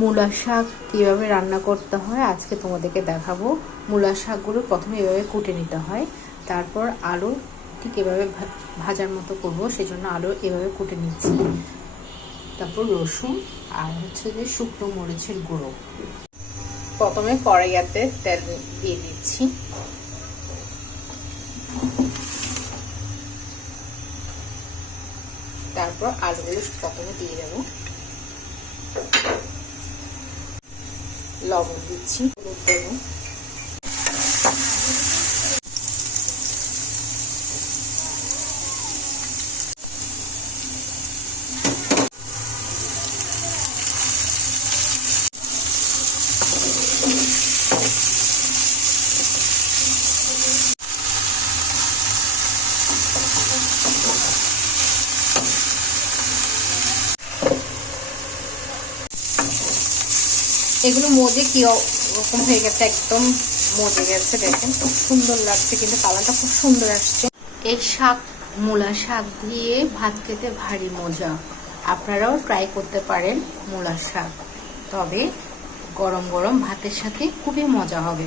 মূলা শাক কীভাবে রান্না করতে হয় আজকে তোমাদেরকে দেখাবো। মূলা শাকগুলো প্রথমে এভাবে কুটে নিতে হয়, তারপর আলু ঠিক এভাবে ভাজার মতো করবো, সেজন্য আলু এভাবে কুটে নিচ্ছি। তারপর রসুন আর হচ্ছে যে শুকনো মরিচের গুঁড়ো। প্রথমে কড়াইয়াতে তেল দিয়ে দিচ্ছি, তারপর আলুগুলো প্রথমে দিয়ে দেবো, লবণ দিচ্ছি, হলুদ দেবো, এগুলো মজে কি রকম হয়ে গেছে, একদম মজে গেছে। দেখেন খুব সুন্দর লাগছে, কিন্তু কালারটা খুব সুন্দর আসছে। এই শাক, মূলা শাক দিয়ে ভাত খেতে ভারী মজা। আপনারাও ট্রাই করতে পারেন মূলা শাক, তবে গরম গরম ভাতের সাথে খুবই মজা হবে।